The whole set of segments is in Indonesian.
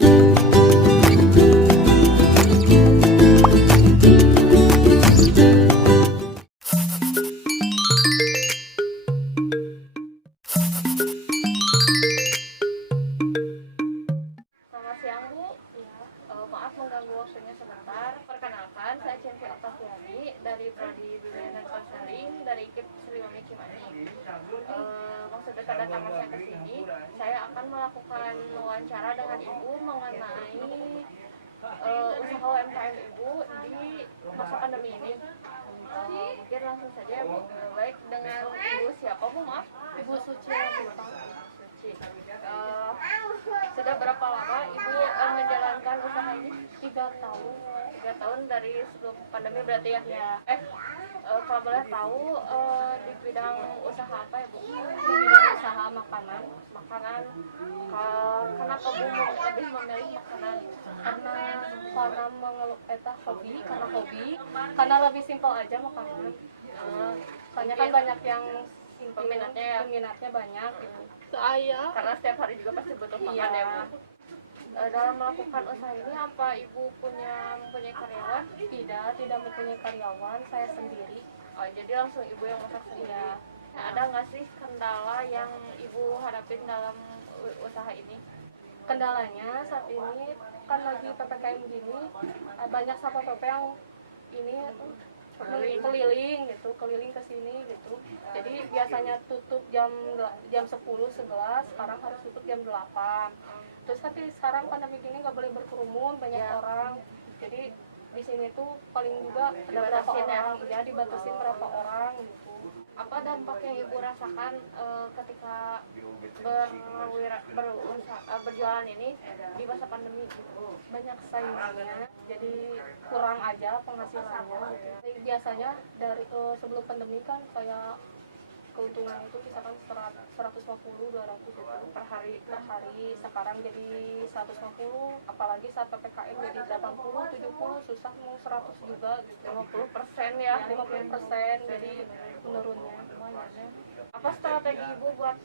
Selamat siang Bu. Ya, maaf mengganggu waktunya sebentar. Perkenalkan, saya Cinti Octaviani dari Prodi Bimbingan dan Konseling dari KIP Siliwangi Cimahi. Maksud kedatangan saya ke sini, saya akan melakukan wawancara dengan Ibu mengenai usaha UMKM Ibu di masa pandemi ini. Mungkin langsung saja Bu. Baik, dengan Ibu siapa Bu? Maaf. Ibu Suci Bintang. Suci. Sudah berapa lama Ibu menjalankan usaha ini? 3 tahun. 3 tahun dari sebelum pandemi berarti ya? Ya. Kalau boleh tahu di bidang usaha apa ya Bu? Di bidang usaha makanan. Makanan. Kenapa Bu lebih memilih makanan? Karena hobi, karena lebih simpel aja makanan. Soalnya kan banyak yang peminatnya banyak gitu. Karena setiap hari juga pasti butuh makan ya Bu. Dalam melakukan usaha ini apa Ibu mempunyai karyawan? Tidak mempunyai karyawan, saya sendiri. Oh, jadi langsung Ibu yang masak sendiri. Ya. Nah, ada nggak sih kendala yang Ibu hadapin dalam usaha ini? Kendalanya saat ini kan lagi PPKM gini, banyak satpol PP yang ini keliling ke sini gitu. Jadi biasanya tutup jam 10, 11, sekarang harus tutup jam 8. Terus kan sekarang pandemi gini nggak boleh berkerumun, banyak orang. Jadi di sini tuh paling juga ada berapa orang, ya dibatasin berapa orang gitu. Apa dampak yang Ibu rasakan ketika berjualan ini di masa pandemi? Banyak saingannya, jadi kurang aja penghasilannya gitu. Biasanya dari sebelum pandemi kan kayak keuntungan itu kisaran 150-200 gitu per hari. Sekarang jadi 150, apalagi saat PPKM jadi 80-70, susah mau 100 juga gitu. 50% ya? 50%, jadi menurunnya lumayan ya. Apa strategi Ibu buat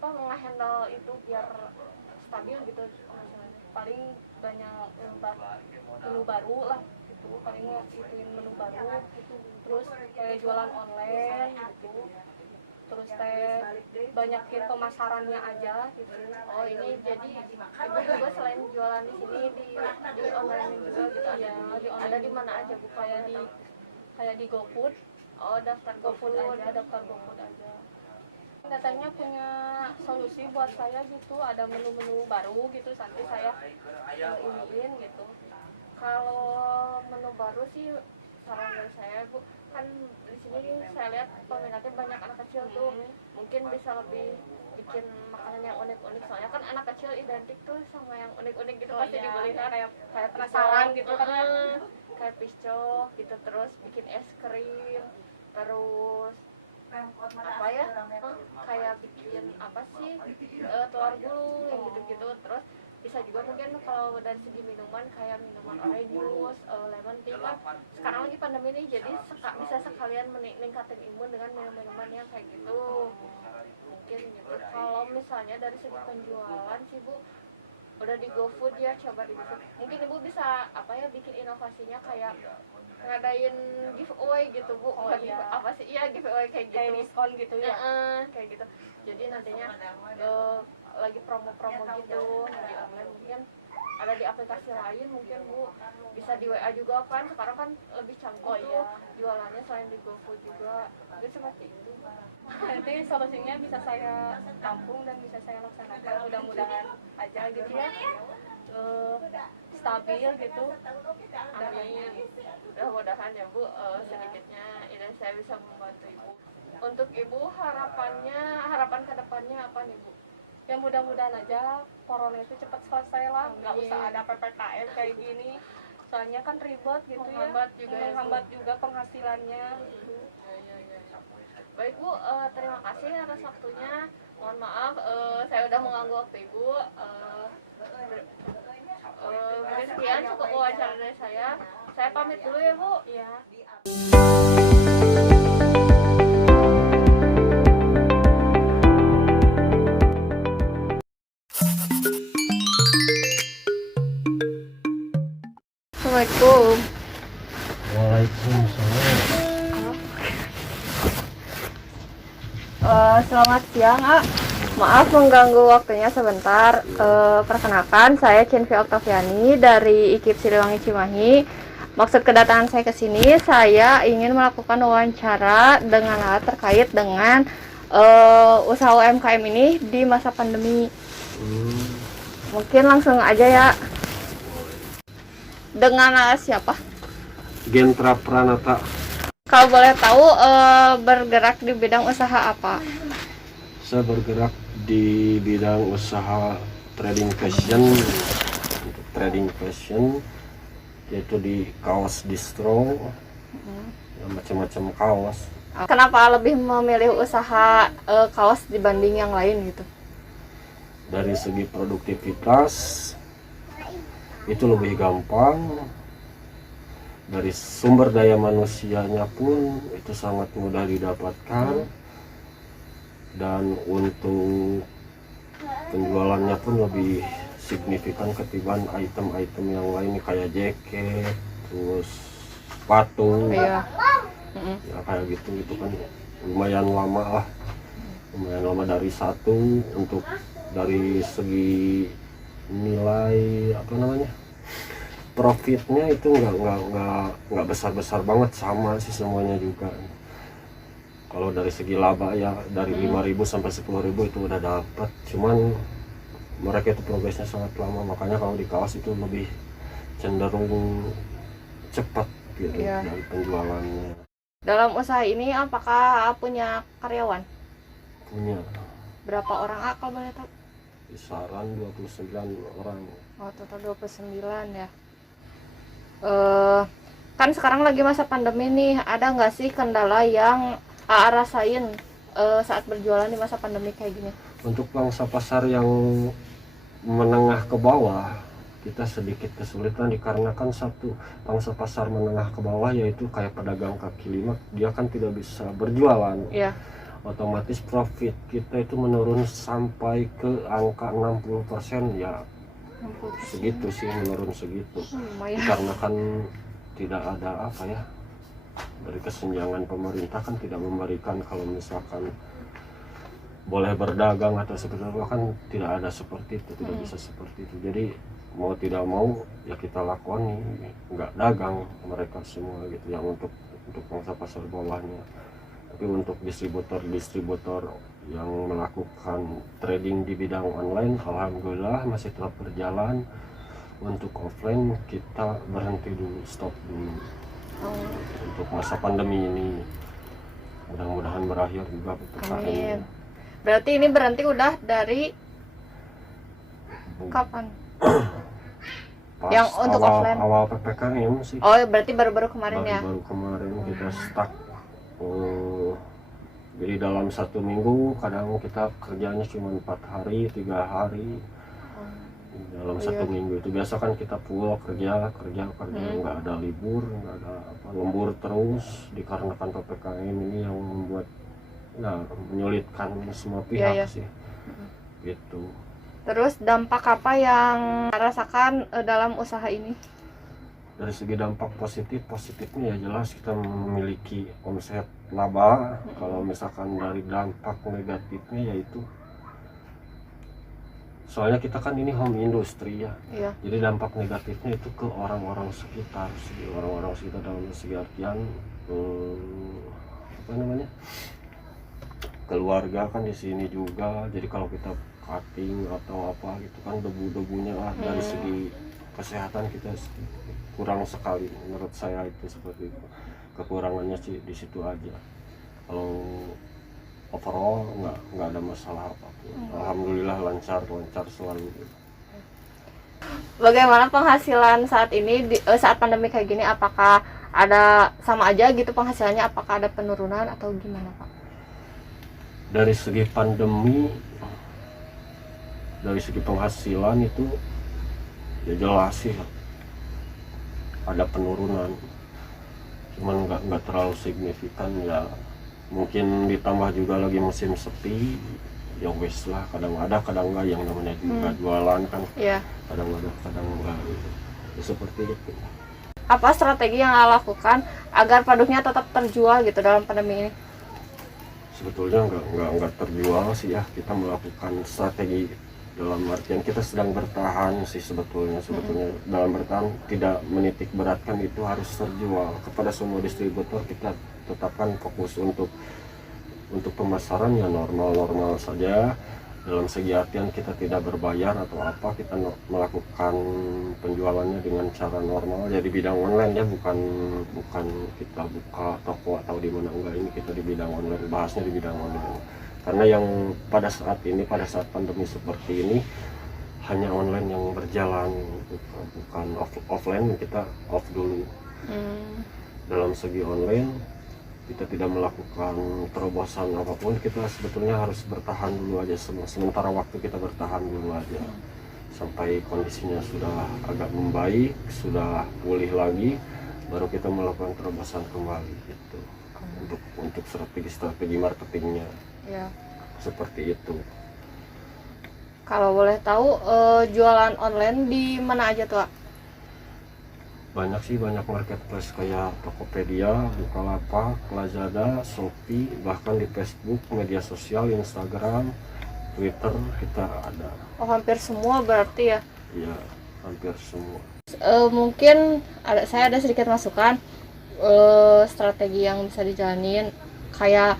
menghandle itu biar stabil gitu? Paling banyak menu baru lah gitu, paling ituin menu baru gitu. Terus kayak jualan online gitu, terus banyakin pemasarannya aja gitu. Oh, ini jadi Ibu juga selain jualan di sini di online juga gitu? Iya, di online. Ada di mana aja Bu? Kayak di GoFood. Oh, daftar GoFood aja. Katanya punya solusi buat saya gitu, ada menu-menu baru gitu, nanti saya iniin gitu. Kalau menu baru sih saran dari saya Bu, kan di sini saya lihat peminatnya banyak anak kecil tuh, mungkin bisa lebih bikin makanan yang unik-unik, soalnya kan anak kecil identik tuh sama yang unik-unik gitu. Pasti iya, dibeli kan kayak penasaran gitu kan ya. Kayak pisco gitu, terus bikin es krim, terus apa ya, kayak bikin apa sih, telur gulung yang gitu-gitu. Terus bisa juga mungkin kalau dari segi minuman kayak minuman orange juice, lemon tea, kan sekarang lagi pandemi nih, jadi bisa sekalian meningkatin imun dengan minuman yang kayak gitu. Mungkin gitu. Kalau misalnya dari segi penjualan sih Bu, udah di GoFood ya, coba di GoFood. Mungkin Ibu bisa bikin inovasinya kayak ngadain giveaway gitu Bu. Iya. Apa sih? Iya, giveaway kayak gitu. Kayak diskon gitu ya. Kayak gitu. Jadi nantinya lagi promo-promo gitu di online, mungkin ada di aplikasi lain mungkin Bu, bisa di WA juga kan, sekarang kan lebih canggih tuh jualannya selain di GoFood juga. Jadi seperti itu. Nanti solusinya bisa saya tampung dan bisa saya laksanakan, mudah-mudahan aja gitu ya, stabil gitu. Amin. Mudah-mudahan ya Bu, sedikitnya ini saya bisa membantu Ibu. Untuk Ibu harapan kedepannya apa nih Bu? Ya mudah-mudahan aja corona itu cepat selesai lah, nggak usah ada PPKM kayak gini. Soalnya kan ribet gitu ya, menghambat juga penghasilannya gitu. Baik Bu, terima kasih atas waktunya. Mohon maaf, saya udah mengganggu waktu Ibu. Mungkin sekian cukup wawancara dari saya. Saya pamit dulu ya Bu. Ya. Assalamualaikum. Waalaikumsalam. Selamat siang, A. Maaf mengganggu waktunya sebentar. Perkenalkan, saya Cinvi Oktaviani dari IKIP Siliwangi Cimahi. Maksud kedatangan saya ke sini, saya ingin melakukan wawancara dengan terkait dengan usaha UMKM ini di masa pandemi. Mungkin langsung aja ya. Dengan siapa? Gentra Pranata. Kalau boleh tahu bergerak di bidang usaha apa? Saya bergerak di bidang usaha trading fashion. Untuk trading fashion yaitu di kaos distro, ya, macam-macam kaos. Kenapa lebih memilih usaha kaos dibanding yang lain gitu? Dari segi produktivitas itu lebih gampang. Dari sumber daya manusianya pun itu sangat mudah didapatkan. Dan untuk penjualannya pun lebih signifikan ketimbang item-item yang lain kayak jaket, terus sepatu. Iya. Ya kayak gitu kan lumayan lama lah, lumayan lama dari satu. Untuk dari segi nilai apa namanya profitnya itu nggak besar banget, sama sih semuanya juga. Kalau dari segi laba ya dari 5.000 sampai 10.000 itu udah dapat, cuman mereka itu progresnya sangat lama, makanya kalau di kaos itu lebih cenderung cepat gitu. Iya. Dari penjualannya. Dalam usaha ini apakah punya karyawan? Punya Berapa orang, kalau boleh tahu? kisaran 29 orang. Oh, total 29 ya. Kan sekarang lagi masa pandemi nih, ada nggak sih kendala yang rasain saat berjualan di masa pandemi kayak gini? Untuk pangsa pasar yang menengah ke bawah, kita sedikit kesulitan dikarenakan satu, pangsa pasar menengah ke bawah yaitu kayak pedagang kaki lima, dia kan tidak bisa berjualan. Iya. Otomatis profit kita itu menurun sampai ke angka 60% ya. 60%. Segitu sih, menurun segitu. Lumayan. Karena kan tidak ada apa ya, dari kesenjangan pemerintah kan tidak memberikan kalau misalkan boleh berdagang atau seperti itu, kan tidak ada seperti itu, tidak bisa seperti itu. Jadi mau tidak mau ya kita lakukan nih, nggak dagang mereka semua gitu yang untuk pangsa pasar bawahnya. Tapi untuk distributor yang melakukan trading di bidang online, alhamdulillah masih tetap berjalan. Untuk offline kita berhenti dulu, stop dulu. Untuk masa pandemi ini mudah-mudahan berakhir juga PPKM. Amin. Berarti ini berhenti udah dari kapan? Pas Yang untuk offline? awal PPKM sih. Oh, berarti baru-baru kemarin ya? Baru kemarin kita stuck. Jadi dalam 1 minggu kadang kita kerjanya cuma 4 hari, 3 hari. Dalam 1 minggu itu biasa kan kita full kerja nggak ada libur, nggak ada apa, lembur terus dikarenakan PPKM ini yang membuat menyulitkan semua pihak sih. Gitu. Terus Dampak apa yang rasakan dalam usaha ini? dari segi dampak positifnya ya jelas kita memiliki omset laba. Kalau misalkan dari dampak negatifnya yaitu soalnya kita kan ini home industry ya. Iya. Jadi dampak negatifnya itu ke orang-orang sekitar dalam segi artian apa namanya, keluarga kan di sini juga. Jadi kalau kita cutting atau apa gitu kan debu-debunya dari segi kesehatan kita kurang sekali, menurut saya itu seperti itu. Kekurangannya sih di situ aja. Kalau overall nggak ada masalah apapun. Alhamdulillah lancar selalu. Bagaimana penghasilan saat ini saat pandemi kayak gini? Apakah ada sama aja gitu penghasilannya? Apakah ada penurunan atau gimana, Pak? Dari segi pandemi, dari segi penghasilan itu ya jelas sih ada penurunan, cuman nggak terlalu signifikan ya. Mungkin ditambah juga lagi musim sepi, ya wes lah, kadang ada kadang enggak, yang namanya juga jualan kan. Iya. Kadang ada kadang enggak gitu. Ya, seperti itu. apa strategi yang lakukan agar produknya tetap terjual gitu dalam pandemi ini? Sebetulnya nggak terjual sih ya, kita melakukan strategi dalam artian kita sedang bertahan sih sebetulnya dalam bertahan, tidak menitik beratkan itu harus terjual. Kepada semua distributor kita tetapkan fokus untuk pemasaran ya normal saja. Dalam segi artian kita tidak berbayar atau apa, kita melakukan penjualannya dengan cara normal ya di bidang online ya, bukan kita buka toko atau di mana, enggak, ini kita di bidang online, bahasnya di bidang online. Karena yang pada saat pandemi seperti ini hanya online yang berjalan, bukan offline, kita off dulu. Dalam segi online kita tidak melakukan terobosan apapun, kita sebetulnya harus bertahan dulu aja, sementara waktu kita bertahan dulu aja sampai kondisinya sudah agak membaik, sudah pulih lagi, baru kita melakukan terobosan kembali gitu. Untuk strategi marketingnya Ya. seperti itu. Kalau boleh tahu jualan online di mana aja tuh, Kak? Banyak marketplace kayak Tokopedia, Bukalapak, Lazada, Shopee, bahkan di Facebook, media sosial, Instagram, Twitter kita ada. Oh, hampir semua berarti ya. Iya, hampir semua. Mungkin saya ada sedikit masukan strategi yang bisa dijalanin, kayak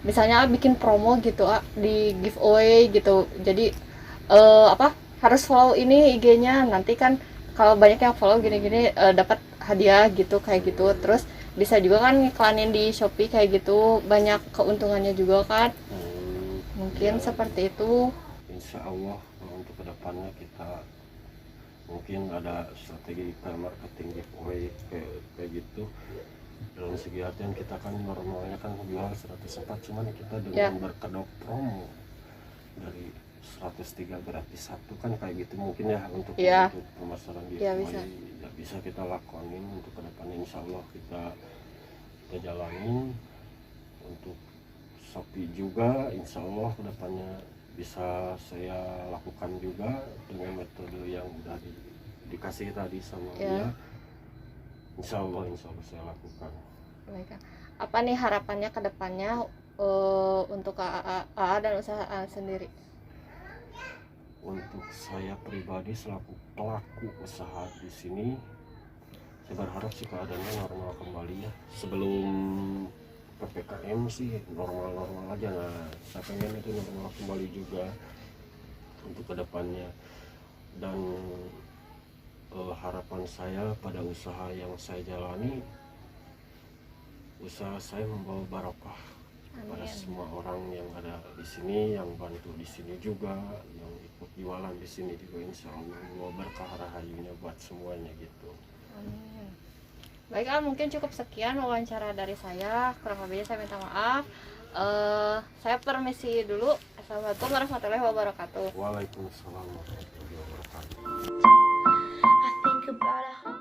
misalnya bikin promo gitu di giveaway gitu. Jadi harus follow ini IG-nya, nanti kan kalau banyak yang follow gini-gini dapat hadiah gitu, kayak gitu. Terus bisa juga kan ngiklanin di Shopee kayak gitu, banyak keuntungannya juga kan. Mungkin seperti itu. Insya Allah untuk kedepannya kita mungkin ada strategi marketing giveaway kayak gitu. Dalam segi artian kita kan normalnya kan jual 104, cuman kita dengan berkedok promo dari 103 gratis 1 kan kayak gitu mungkin ya untuk pemasaran giveaway bisa kita lakonin untuk kedepannya. Insya Allah kita jalanin. Untuk Shopee juga Insya Allah kedepannya bisa saya lakukan juga dengan metode yang udah dikasih tadi sama dia. Insya Allah saya lakukan. Baik. Apa nih harapannya ke depannya untuk AA dan usaha AA sendiri? Untuk saya pribadi selaku pelaku usaha di sini, saya berharap sih keadaannya normal kembali ya. Sebelum PPKM sih normal aja. Nah, saya pengen itu normal kembali juga untuk kedepannya. Dan harapan saya pada usaha yang saya jalani, usaha saya membawa barokah pada semua orang yang ada di sini, yang bantu di sini juga, yang ikut jualan di sini juga. Insya Allah membawa berkah rahayunya buat semuanya gitu. Amin. Baik, mungkin cukup sekian wawancara dari saya. Kurang lebihnya saya minta maaf. Saya permisi dulu. Assalamualaikum warahmatullahi wabarakatuh. Waalaikumsalam warahmatullahi wabarakatuh. I think about a